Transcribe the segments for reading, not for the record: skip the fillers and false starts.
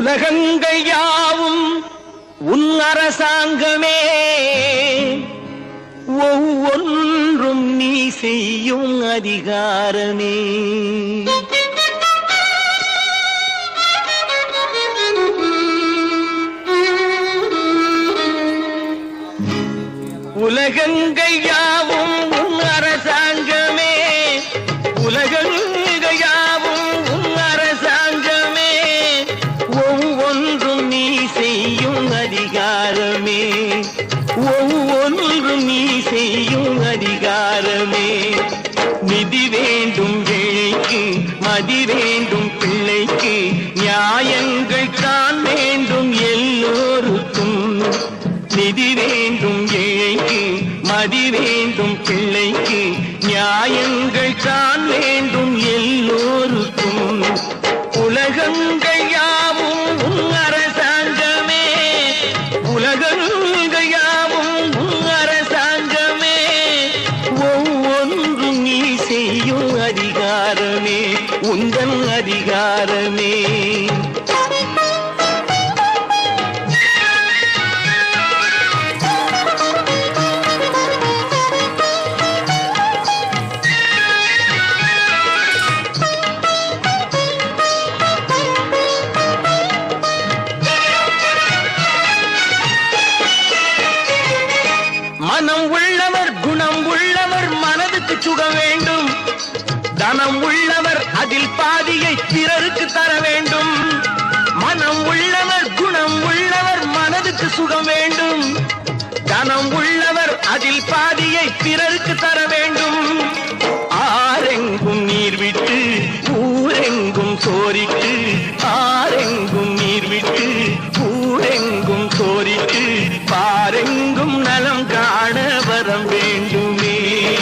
உலகங்கள் யாவும் உன் அரசாங்கமே, ஒவ்வொன்றும் நீ செய்யும் அதிகாரமே. உலகங்கள் யாவும் உன் அரசாங்கமே, உலகங்கள் யாவும் உன் அரசாங்கமே, ஒவ்வொன்றும் நீ செய்யும் அதிகாரமே, ஒவ்வொன்றும் நீ செய்யும் அதிகாரமே. நிதி வேண்டும் ஏழைக்கு, மதி வேண்டும் பிள்ளைக்கு, நியாயங்கள் தான் வேண்டும் எல்லோருக்கும். நிதி வேண்டும் ஏழைக்கு, மதி வேண்டும் பிள்ளைக்கு, நியாயங்கள் தான் வேண்டும் எல்லோருக்கும். உலகங்கள் யாவும் உன் அரசாங்கமே, உலகங்கள் யாவும் உன் அரசாங்கமே, ஒவ்வொன்றும் நீ செய்யும் அதிகாரமே, உந்தன் அதிகாரமே. மனம் உள்ளவர் குணம் உள்ளவர் மனதுக்கு சுக வேண்டும், தனம் உள்ளவர் அதில் பாதியை பிறருக்கு தர வேண்டும். மனம் உள்ளவர் குணம் உள்ளவர் மனதுக்கு சுகம் வேண்டும், தனம் உள்ளவர் அதில் பாதியை பிறருக்கு தர வேண்டும். ஆரெங்கும் நீர் விட்டு ஊரெங்கும் சோரிட்டு, ஆரெங்கும் நீர் விட்டு ஊரெங்கும் சோரிட்டு, பாரெங்கும் நலம் காண வரம் வேண்டுமே,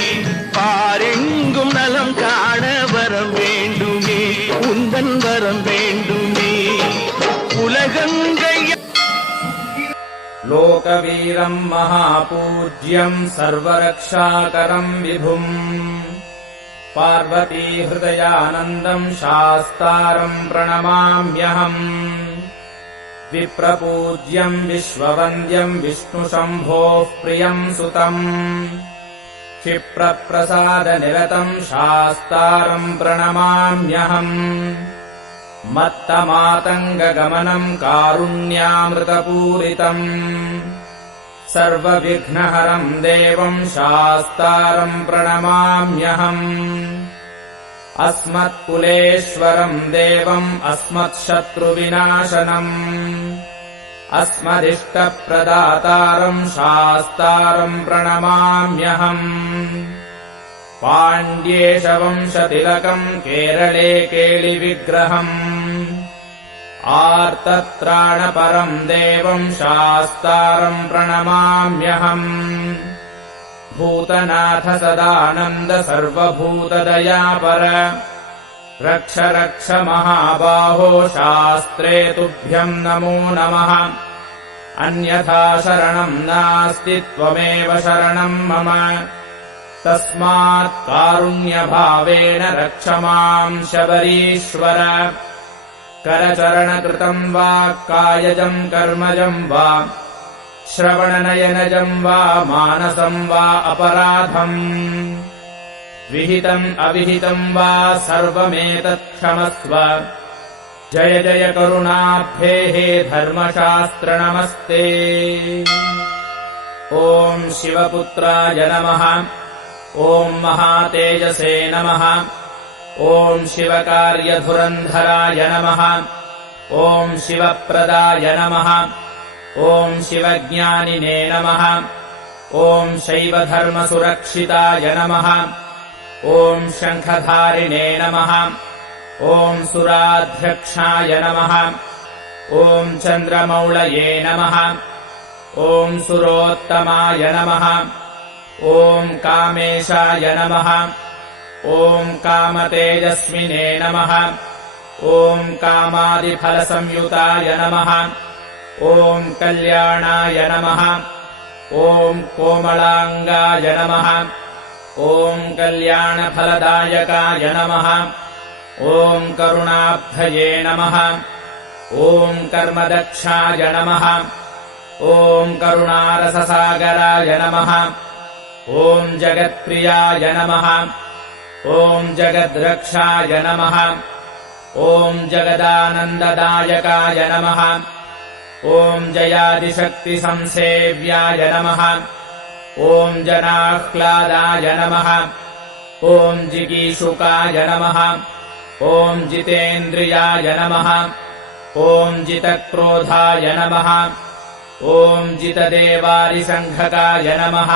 பாரெங்கும் நலம் காண வரம் வேண்டுமே, உந்தன் வரம் வேண்டுமே. உலகங்கள் லோகவீரம் மகாபூஜ்யம் சர்வரக்ஷாகரம் விபும் பார்வதி ஹிருதயானந்தம் சாஸ்தாரம் பிரணமாம்யஹம். विप्रपूज्यम् विश्ववन्द्यम् विष्णुशम्भोः प्रियम् सुतम् क्षिप्रप्रसादनिरतम् शास्तारम् प्रणमाम्यहम्. मत्तमातङ्गगमनम् कारुण्यामृतपूरितम् सर्वविघ्नहरम् देवम् शास्तारम् प्रणमाम्यहम्. अस्मत्कुलेश्वरम् देवम् अस्मत्शत्रुविनाशनम् अस्मदिष्टप्रदातारम् शास्तारम् प्रणमाम्यहम्. पाण्ड्येशवंशतिलकम् केरळे केलिविग्रहम् आर्तत्राणपरम् देवम् शास्तारम् प्रणमाम्यहम्. भूतनाथ सदानन्द सर्वभूतदयापर रक्ष रक्ष महाबाहो शास्त्रे तुभ्यम् नमो नमः. अन्यथा शरणम् नास्ति त्वमेव शरणम् मम, तस्मात् कारुण्यभावेन रक्ष माम् शबरीश्वर. करचरणकृतम् वा कायजम् कर्मजम् वा श्रवणनयनजम् वा मानसम् वा अपराधम् विहितम् अविहितम् वा सर्वमेतत् क्षमस्व. जय जय करुणाब्धे हे धर्मशास्त्र नमस्ते. ॐ शिवपुत्राय नमः. ॐ महातेजसे नमः. ॐ शिवकार्यधुरन्धराय नमः. ॐ शिवप्रदाय नमः. ॐ शिवज्ञानिने नमः. ॐ शैवधर्मसुरक्षिताय नमः. ॐ शङ्खधारिणे नमः. ॐ सुराध्यक्षाय नमः. ॐ चन्द्रमौळये नमः. ॐ सुरोत्तमाय नमः. ॐ कामेशाय नमः. ॐ कामतेजस्विने नमः. ॐ कामादिफलसंयुताय नमः. ॐ कल्याणाय नमः. ॐ कोमलाङ्गाय नमः. ॐ कल्याणफलदायकाय नमः. ॐ करुणाब्धये नमः. ॐ कर्मदक्षाय नमः। ॐ करुणारससागराय नमः। ॐ जगत्प्रियाय नमः। ॐ जगद्रक्षाय नमः। ॐ जगदानन्ददायकाय नमः। ॐ जयादिशक्तिसंसेव्याय नमः। ॐ जनाह्लादाय नमः। ॐ जिगीषुकाय नमः। ॐ जितेन्द्रियाय नमः। ॐ जितक्रोधाय नमः। ॐ जितदेवारिसङ्घकाय नमः।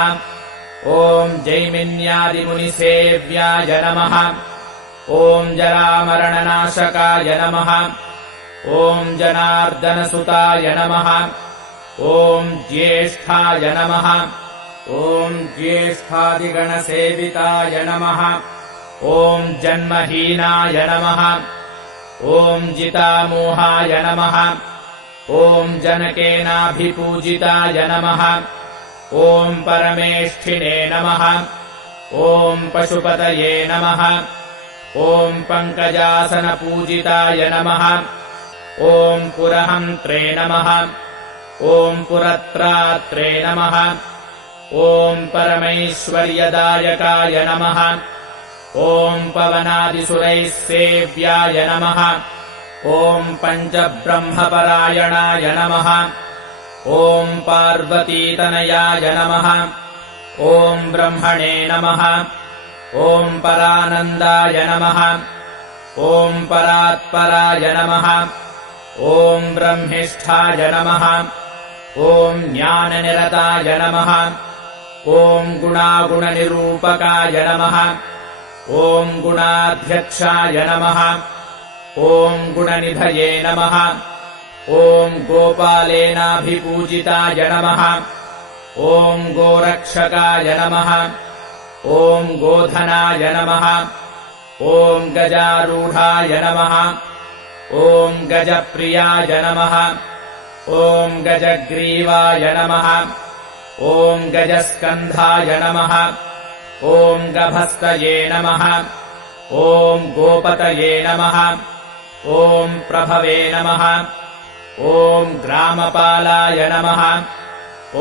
ॐ जैमिन्यादिमुनिसेव्याय नमः। ॐ जरामरणनाशकाय नमः। ॐ जनार्दनसुताय नमः। ॐ ज्येष्ठाय नमः। ॐ ज्येष्ठादिगणसेविताय नमः। ॐ जन्महीनाय नमः। ॐ जितामोहाय नमः। ॐ जनकेनाभिपूजिताय नमः। ॐ परमेष्ठिने नमः। ॐ पशुपतये नमः। ॐ पङ्कजासनपूजिताय नमः। ॐ पुरहन्त्रे नमः। ॐ पुरत्रात्रे नमः। ॐ परमैश्वर्यदायकाय नमः। ॐ पवनादिसुरैः सेव्याय नमः। ॐ पञ्चब्रह्मपरायणाय नमः। ॐ पार्वतीतनयाय नमः। ॐ ब्रह्मणे नमः। ॐ परानन्दाय नमः। ॐ परात्पराय नमः। ॐ ब्रह्मिष्ठाय नमः। ॐ ज्ञाननिरताय नमः। ॐ गुणागुणनिरूपकाय नमः। ॐ गुणाध्यक्षाय नमः। ॐ गुणनिधये नमः। ॐ गोपालेनाभिपूजिताय नमः। ॐ गोरक्षकाय नमः। ॐ गोधनाय नमः। ॐ गजारूढाय नमः। ॐ गजप्रियाय नमः। ॐ गजग्रीवाय नमः। ॐ गजस्कन्धाय नमः। ॐ गभस्तये नमः। ॐ गोपतये नमः। ॐ प्रभवे नमः। ॐ ग्रामपालाय नमः।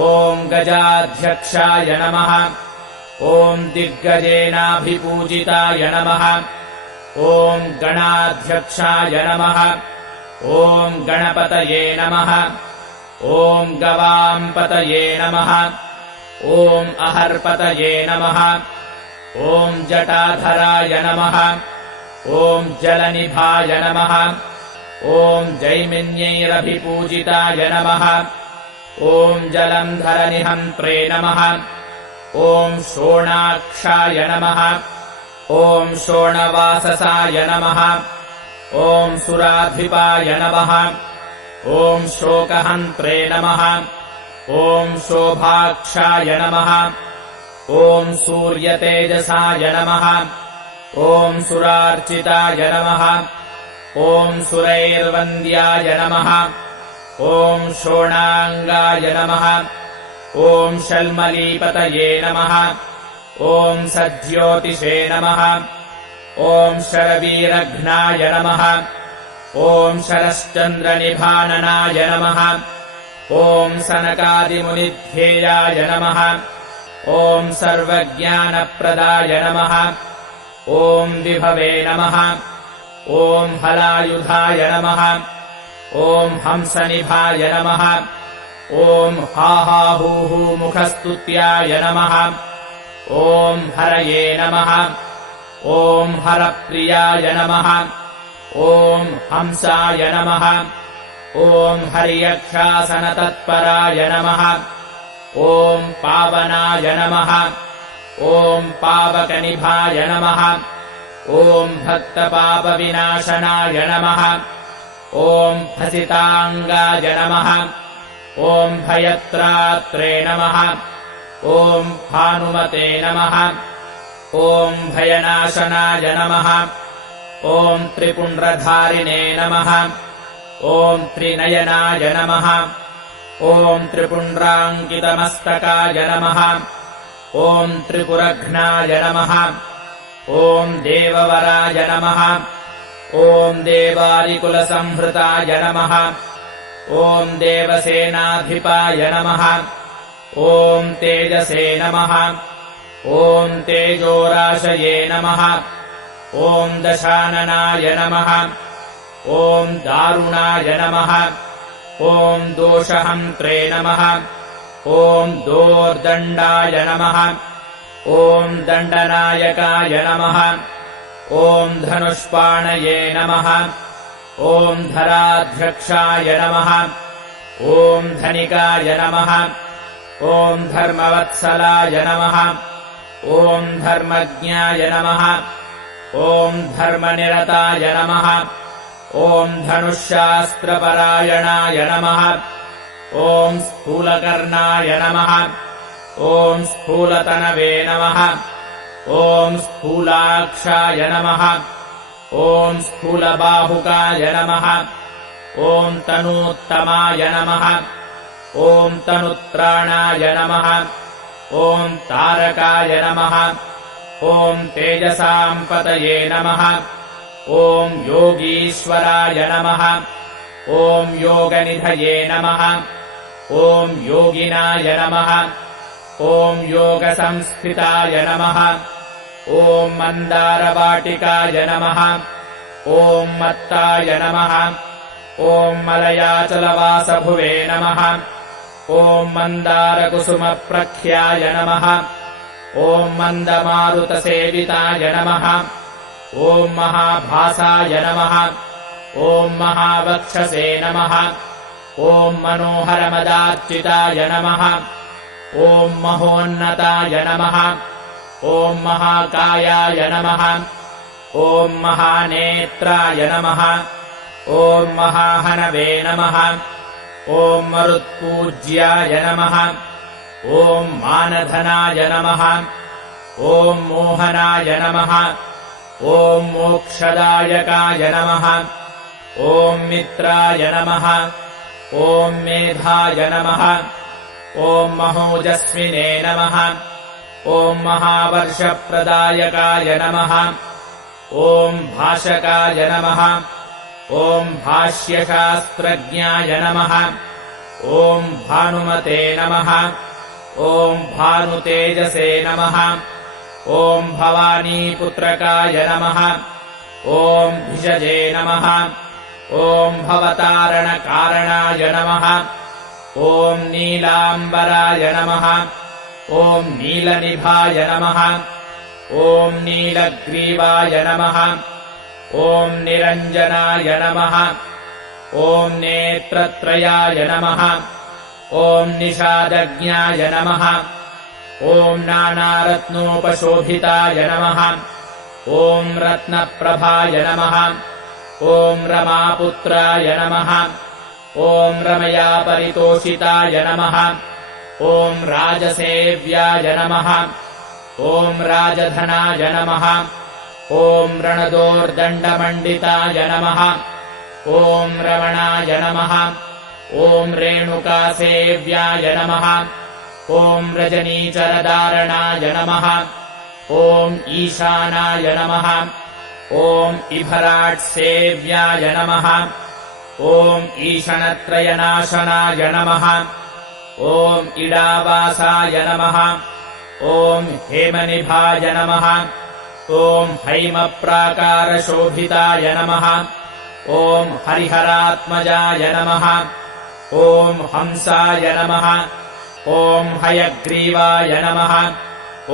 ॐ गजाध्यक्षाय नमः। ॐ दिग्गजेनाभिपूजिताय नमः। ॐ गणाध्यक्षाय नमः। ॐ गणपतये नमः। ॐ गवाम्पतये नमः। ॐ अहर्पतये नमः। ॐ जटाधराय नमः। ॐ जलनिभाय नमः। ॐ जैमिन्यैरभिपूजिताय नमः। ॐ जलन्धरनिहन्त्रे नमः। ॐ शोणाक्षाय नमः। ॐ शोणवाससाय नमः। ॐ सुराधिपाय नमः। ॐ शोकहन्त्रे नमः। ॐ शोभाक्षाय नमः। ॐ सूर्यतेजसाय नमः। ॐ सुरार्चिताय नमः। ॐ सुरैर्वन्द्याय नमः। ॐ शोणाङ्गाय नमः। ॐ शल्मलीपतये नमः। ॐ सज्ज्योतिषे नमः। ॐ शरवीरघ्नाय नमः। ॐ शरश्चन्द्रनिभाननाय नमः। ॐ सनकादिमुनिध्येयाय नमः। ॐ सर्वज्ञानप्रदाय नमः। ॐ विभवे नमः। ॐ हलायुधाय नमः। ॐ हंसनिभाय नमः। ॐ हाहाहूहूमुखस्तुत्याय नमः। ॐ हरये नमः। ॐ हरप्रियाय नमः। ॐ हंसाय नमः। ॐ हर्यक्षासनतत्पराय नमः। ॐ पावनाय नमः। ॐ पावकनिभाय नमः। ॐ भक्तपापविनाशनाय नमः। ॐ भसिताङ्गाय नमः। ॐ भयत्रात्रे नमः। ॐ भानुमते नमः। ॐ भयनाशनाय नमः। ॐ त्रिपुण्ड्रधारिणे नमः। ॐ त्रिनयनाय नमः। ॐ त्रिपुण्ड्राङ्कितमस्तकाय नमः। ॐ त्रिपुरघ्नाय नमः। ॐ देववराय नमः। ॐ देवारिकुलसंहृताय नमः। ॐ देवसेनाधिपाय नमः। ॐ तेजसे नमः। ॐ तेजोराशये नमः। ॐ दशाननाय नमः। ॐ दारुणाय नमः। ॐ दोषहन्त्रे नमः। ॐ दोर्दण्डाय नमः। ॐ दण्डनायकाय नमः। ॐ धनुष्पाणये नमः। ॐ धराध्यक्षाय नमः। ॐ धनिकाय नमः। ॐ धर्मवत्सलाय नमः। ॐ धर्मज्ञाय नमः। ॐ धर्मनिरताय नमः। ॐ धनुःशास्त्रपरायणाय नमः। ॐ स्थूलकर्णाय नमः। ॐ स्थूलतनवे नमः। ॐ स्थूलाक्षाय नमः। ॐ स्थूलबाहुकाय नमः। ॐ तनूत्तमाय नमः। ॐ तनुत्राणाय नमः। ॐ तारकाय नमः। ॐ तेजसाम्पतये नमः। ॐ योगीश्वराय नमः। ॐ योगनिधये नमः। ॐ योगिनाय नमः। ॐ योगसंस्थिताय नमः। ॐ मन्दारवाटिकाय नमः। ॐ मत्ताय नमः। ॐ मलयाचलवासभुवे नमः। ॐ मन्दारकुसुमप्रख्याय नमः। ॐ मन्दमारुतसेविताय नमः। ॐ महाभासाय नमः। ॐ महावक्षसे नमः। ॐ मनोहरमदार्चिताय नमः। ॐ महोन्नताय नमः। ॐ महाकायाय नमः। ॐ महानेत्राय नमः। ॐ महाहनवे नमः। ॐ मरुत्पूज्याय नमः। ॐ मानधनाय नमः। ॐ मोहनाय नमः। ॐ मोक्षदायकाय नमः। ॐ मित्राय नमः। ॐ मेधाय नमः। ॐ महोजस्विने नमः। ॐ महावर्षप्रदायकाय नमः। ॐ भाषकाय नमः। ॐ भाष्यशास्त्रज्ञाय नमः। ॐ भानुमते नमः। ॐ भानुतेजसे नमः। ॐ भवानीपुत्रकाय नमः। ॐ भिषजे नमः। ॐ भवतारणकारणाय नमः। ॐ नीलाम्बराय नमः। ॐ नीलनिभाय नमः। ॐ नीलग्रीवाय नमः। ॐ निरञ्जनाय नमः। ॐ नेत्रत्रयाय नमः। ॐ निषादज्ञाय नमः। ॐ नानारत्नोपशोभिताय नमः। ॐ रत्नप्रभाय नमः। ॐ रमापुत्राय नमः। ॐ रमया परितोषिताय नमः। ॐ राजसेव्याय नमः। ॐ राजधनाय नमः। ॐ रणदोर्दण्डमण्डिताय नमः। ॐ रमणाय नमः। ॐ रेणुकासेव्याय नमः। ॐ रजनीचरदारणाय नमः। ॐ ईशानाय नमः। ॐ इभराट्सेव्याय नमः। ॐ ईशनत्रयनाशनाय नमः। ॐ इडावासाय नमः। ॐ हेमनिभाय नमः। ॐ हैमप्राकारशोभिताय नमः। ॐ हरिहरात्मजाय नमः। ॐ हंसाय नमः। ॐ हयग्रीवाय नमः।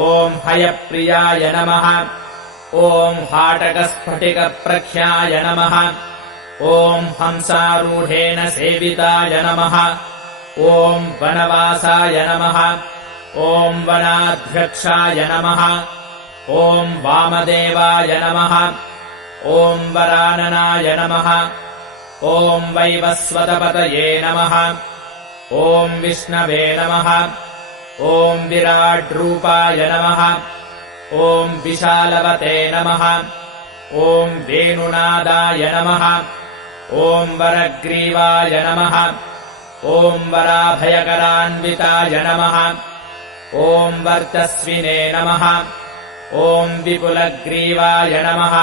ॐ हयप्रियाय नमः। ॐ हाटकस्फटिकप्रख्याय नमः। ॐ हंसारूढेन सेविताय नमः। ॐ वनवासाय नमः। ॐ वनाध्यक्षाय नमः। ॐ वामदेवाय नमः। ॐ वराननाय नमः। ॐ वैवस्वतपतये नमः। ॐ विष्णवे नमः। ॐ विराड्रूपाय नमः। ॐ विशालवते नमः। ॐ वेणुनादाय नमः। ॐ वरग्रीवाय नमः। ॐ वराभयकरान्विताय नमः। ॐ वर्चस्विने नमः। ॐ विपुलग्रीवाय नमः।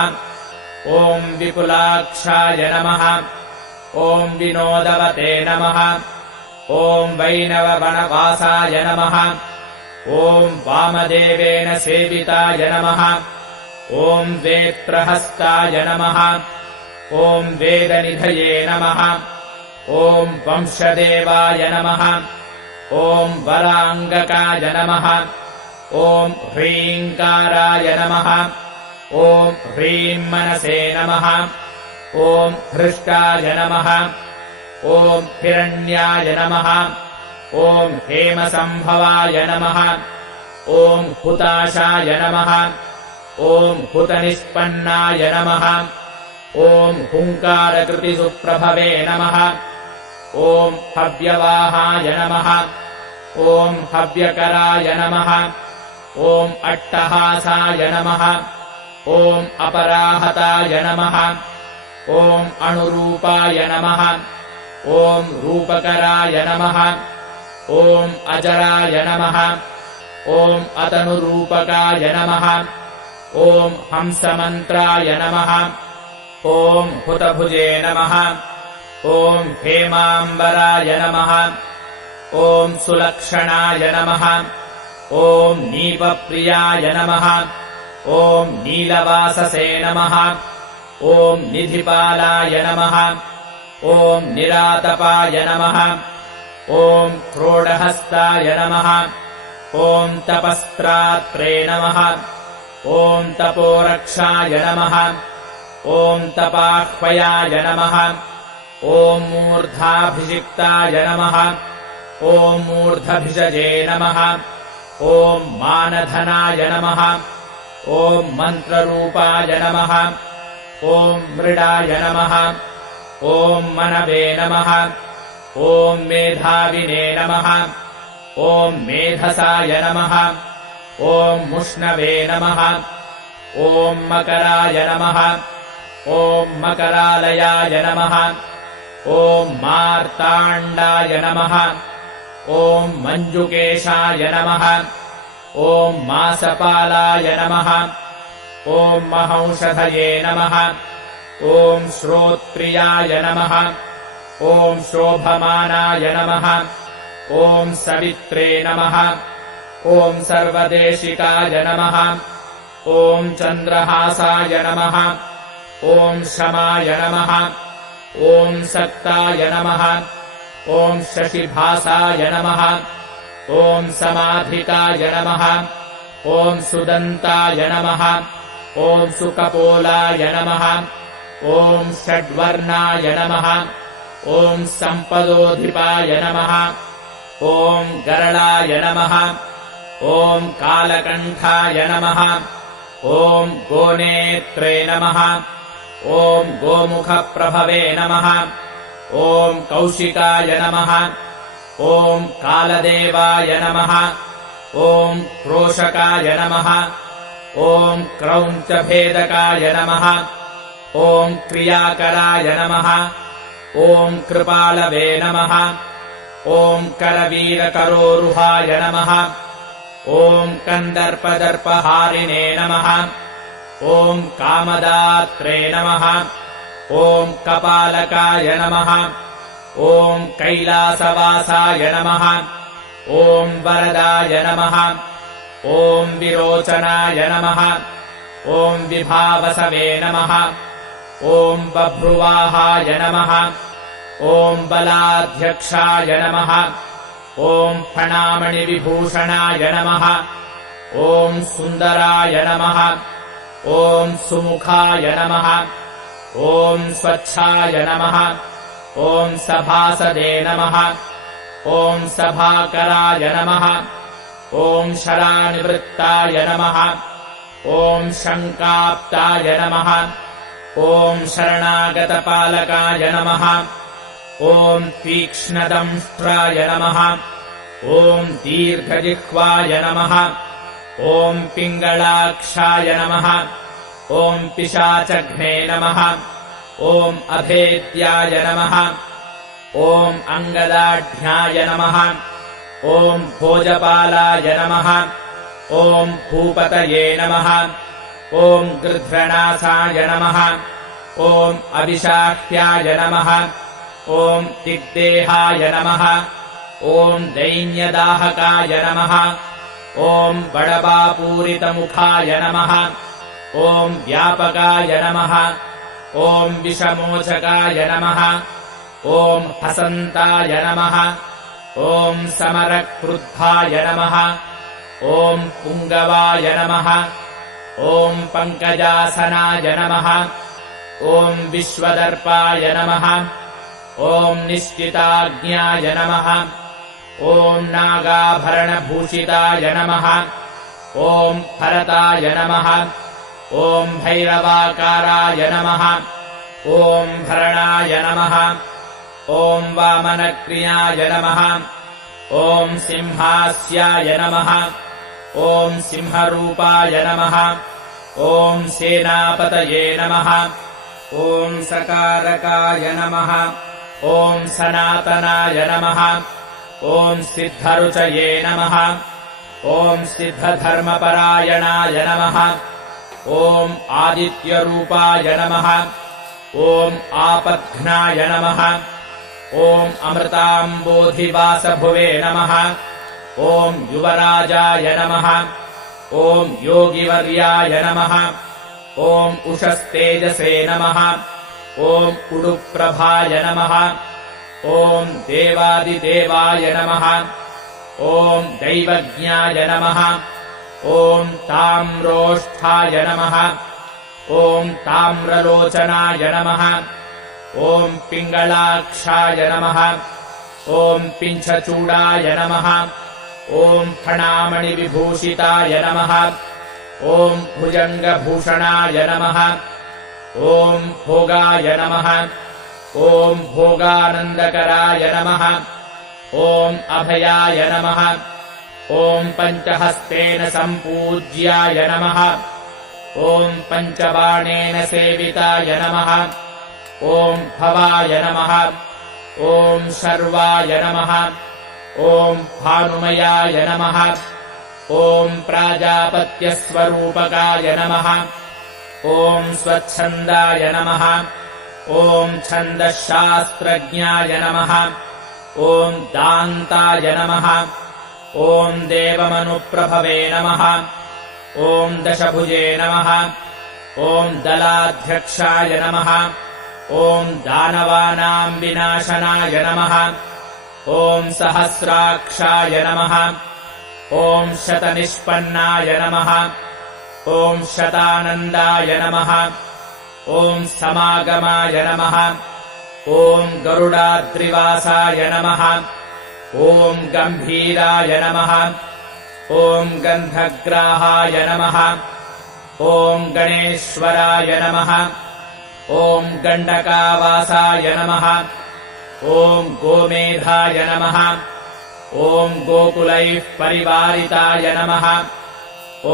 ॐ विपुलाक्षाय नमः ॐ विनोदवते नमः ॐ वैनववनवासाय नमः ॐ वामदेवेन सेविताय नमः ॐ वेत्रहस्ताय नमः ॐ वेदनिधये नमः ॐ वंशदेवाय नमः ॐ वराङ्गकाय नमः ॐ ह्रीङ्काराय नमः ॐ ह्रीं मनसे नमः ॐ हृष्टाय नमः ॐ हिरण्याय नमः ॐ हेमसम्भवाय नमः ॐ हुताशाय नमः ॐ हुतनिष्पन्नाय नमः ॐ हुङ्कारकृतिसुप्रभवे नमः ॐ हव्यवाहाय नमः ॐ हव्यकराय नमः ॐ अट्टहासाय नमः ॐ अपराहताय नमः ॐ अणुरूपाय नमः ॐ रूपकराय नमः ॐ अजराय नमः ॐ अतनुरूपकाय नमः ॐ हंसमन्त्राय नमः ॐ हुतभुजे नमः ॐ हेमाम्बराय नमः ॐ सुलक्षणाय नमः ॐ नीपप्रियाय नमः ॐ नीलवाससे नमः ॐ निधिपालाय नमः ॐ निरातपाय नमः ॐ क्रोडहस्ताय नमः ॐ तपस्त्रात्रे नमः ॐ तपोरक्षाय नमः ॐ तपाह्वयाय नमः ॐ मूर्धाभिषिक्ताय नमः ॐ मूर्धभिषजे नमः ॐ मानधनाय नमः ॐ मन्त्ररूपाय नमः ॐ मृडाय नमः ॐ मनवे नमः ॐ मेधाविने नमः ॐ मेधसाय नमः ॐ मुष्णवे नमः ॐ मकराय नमः ॐ मकरालयाय नमः ॐ मार्ताण्डाय नमः ॐ मञ्जुकेशाय नमः ॐ मासपालाय नमः ॐ महौषधये नमः ॐ श्रोत्प्रियाय नमः ॐ शोभमानाय नमः ॐ सवित्रे नमः ॐ सर्वदेशिकाय नमः ॐ चन्द्रहासाय नमः ॐ शमाय नमः ॐ सक्ताय नमः ॐ शशिभासाय नमः ॐ समाधिकाय नमः ॐ सुदन्ताय नमः ॐ सुकपोलाय नमः ॐ षड्वर्णाय नमः ॐ सम्पदोधिपाय नमः ॐ गरलाय नमः ॐ कालकण्ठाय नमः ॐ गोनेत्रे नमः ॐ गोमुखप्रभवे नमः ॐ कौशिकाय नमः ॐ कालदेवाय नमः ॐ क्रोशकाय नमः ॐ क्रौञ्चभेदकाय नमः ॐ क्रियाकराय नमः ॐ कृपालवे नमः ॐ करवीरकरोरुहाय नमः ॐ कन्दर्पदर्पहारिणे नमः ॐ कामदात्रे नमः ॐ कपालकाय नमः ॐ कैलासवासाय नमः ॐ वरदाय नमः ॐ विरोचनाय नमः ॐ विभावसवे नमः ॐ बभ्रुवाहाय नमः ॐ बलाध्यक्षाय नमः ॐ फणामणिविभूषणाय नमः ॐ सुन्दराय नमः ॐ सुमुखाय नमः ॐ स्वच्छाय नमः ॐ सभासदे नमः ॐ सभाकराय नमः ॐ शरानिवृत्ताय नमः ॐ शङ्काप्ताय नमः ॐ शरणागतपालकाय नमः ॐ तीक्ष्णदंष्ट्राय नमः ॐ दीर्घजिह्वाय नमः ॐ पिङ्गलाक्षाय नमः ॐ पिशाचघ्ने नमः ॐ अभेद्याय नमः ॐ अङ्गदाढ्याय नमः ॐ भोजपालाय नमः ॐ भूपतये नमः ॐ गृध्रणासाय नमः ॐ अविशाख्याय नमः ॐ दिग्देहाय नमः ॐ दैन्यदाहकाय नमः ॐ बडवापूरितमुखाय नमः ॐ व्यापकाय नमः ॐ विषमोचकाय नमः ॐ हसन्ताय नमः ॐ समरक्रुद्धाय नमः ॐ पुङ्गवाय नमः ॐ पङ्कजासनाय नमः ॐ विश्वदर्पाय नमः ॐ निश्चिताज्ञाय नमः ॐ नागाभरणभूषिताय नमः ॐ भरताय नमः ॐ भैरवाकाराय नमः ॐ भरणाय नमः ॐ वामनक्रियाय नमः ॐ सिंहास्याय नमः ॐ सिंहरूपाय नमः ॐ सेनापतये नमः ॐ सकारकाय नमः ॐ सनातनाय नमः ॐ सिद्धरुचये नमः ॐ सिद्धधर्मपरायणाय नमः ॐ आदित्यरूपाय नमः ॐ आपद्घ्नाय नमः ॐ अमृताम्बोधिवासभुवे नमः ॐ युवराजाय नमः ॐ योगिवर्याय नमः ॐ उषस्तेजसे नमः ॐ उडुप्रभाय नमः ॐ देवादिदेवाय नमः ॐ दैवज्ञाय नमः ॐ ताम्रोष्ठाय नमः ॐ ताम्रलोचनाय नमः ॐ पिङ्गलाक्षाय नमः ॐ पिञ्छचूडाय नमः ॐ फणामणिविभूषिताय नमः ॐ भुजङ्गभूषणाय नमः ॐ भोगाय नमः ॐ भोगानन्दकराय नमः ॐ अभयाय नमः ॐ पञ्चहस्तेन सम्पूज्याय नमः ॐ पञ्चबाणेन सेविताय नमः ॐ भवाय नमः ॐ शर्वाय नमः ॐ भानुमयाय नमः ॐ प्राजापत्यस्वरूपकाय नमः ॐ स्वच्छन्दाय नमः ॐ छन्दःशास्त्रज्ञाय नमः ॐ दान्ताय नमः ॐ देवमनुप्रभवे नमः ॐ दशभुजे नमः ॐ दलाध्यक्षाय नमः ॐ दानवानाम् विनाशनाय नमः ॐ सहस्राक्षाय नमः ॐ शतनिष्पन्नाय नमः ॐ शतानन्दाय नमः ॐ समागमाय नमः ॐ गरुडाद्रिवासाय नमः ॐ गम्भीराय नमः ॐ गन्धग्राहाय नमः ॐ गणेश्वराय नमः ॐ गण्डकावासाय नमः ॐ गोमेधाय नमः ॐ गोकुलैः परिवारिताय नमः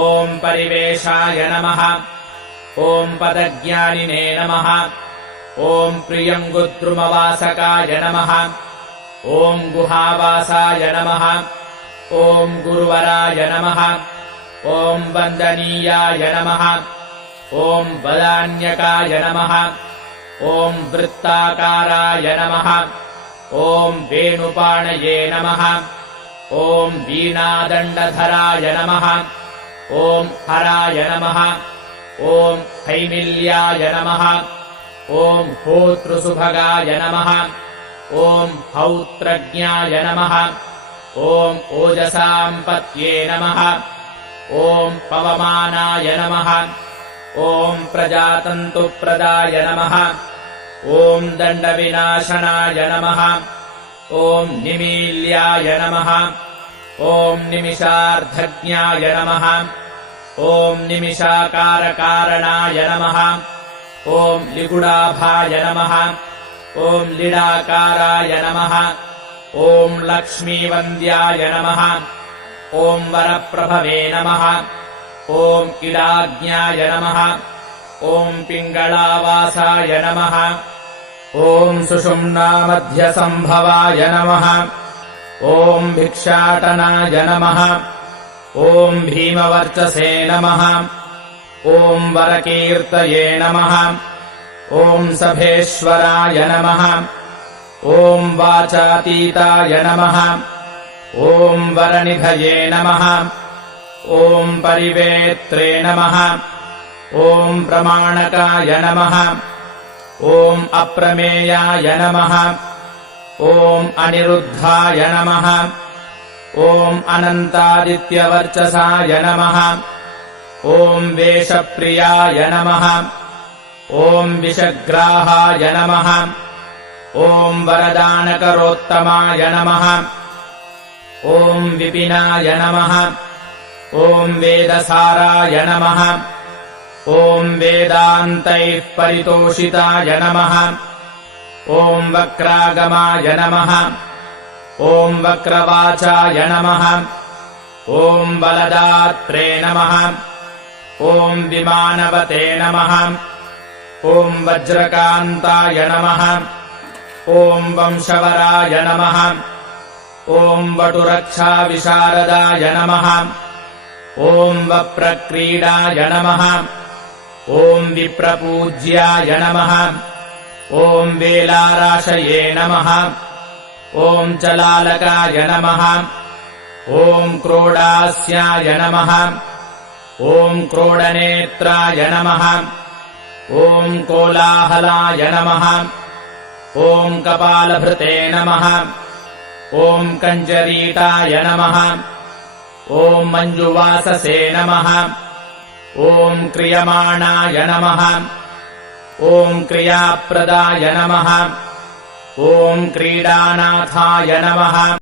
ॐ परिवेशाय नमः ॐ पदज्ञानिने नमः ॐ प्रियङ्गुद्रुमवासकाय नमः ॐ गुहावासाय नमः ॐ गुरुवराय नमः ॐ वन्दनीयाय नमः ॐ वदान्यकाय नमः ॐ वृत्ताकाराय नमः ॐ वेणुपाणये नमः ॐ वीणादण्डधराय नमः ॐ हराय नमः ॐ हैमिल्याय नमः ॐ होतृसुभगाय नमः ॐ हौत्रज्ञाय नमः ॐ ओजसाम्पत्ये नमः ॐ पवमानाय नमः ॐ प्रजातन्तुप्रदाय नमः ॐ दण्डविनाशनाय नमः ॐ निमील्याय नमः ॐ निमिषार्धज्ञाय नमः ॐ निमिषाकारकारणाय नमः ॐ लिगुडाभाय नमः ॐ लीडाकाराय नमः ॐ लक्ष्मीवन्द्याय नमः ॐ वरप्रभवे नमः ॐ इडाज्ञाय नमः ॐ पिङ्गळावासाय नमः ॐ सुषुम्नामध्यसम्भवाय नमः ॐ भिक्षाटनाय नमः ॐ भीमवर्चसे नमः ॐ वरकीर्तये नमः ॐ सभेश्वराय नमः। ॐ वाचातीताय नमः। ॐ वरनिधये नमः। ॐ परिवेत्रे नमः। ॐ प्रमाणकाय नमः। ॐ अप्रमेयाय नमः। ॐ अनिरुद्धाय नमः। ॐ अनन्तादित्यवर्चसाय नमः। ॐ वेषप्रियाय नमः। ॐ विषग्राहाय नमः। ॐ वरदानकरोत्तमाय नमः। ॐ विपिनाय नमः। ॐ वेदसाराय नमः। ॐ वेदान्तैः परितोषिताय नमः। ॐ वक्रागमाय नमः। ॐ वक्रवाचाय नमः। ॐ बलदात्रे नमः। ॐ विमानवते नमः। ॐ वज्रकान्ताय नमः। ॐ वंशवराय नमः। ॐ वटुरक्षाविशारदाय नमः। ॐ वप्रक्रीडाय नमः। ॐ विप्रपूज्याय नमः। ॐ वेलाराशये नमः। ॐ चलालकाय नमः। ॐ क्रोडास्याय नमः। ॐ क्रोडनेत्राय नमः। ॐ कोलाहलाय नमः। ॐ कपालभृते नमः। ॐ कञ्जरीटाय नमः। ॐ मञ्जुवाससे नमः। ॐ क्रियमाणाय नमः। ॐ क्रियाप्रदाय नमः। ॐ क्रीडानाथाय नमः।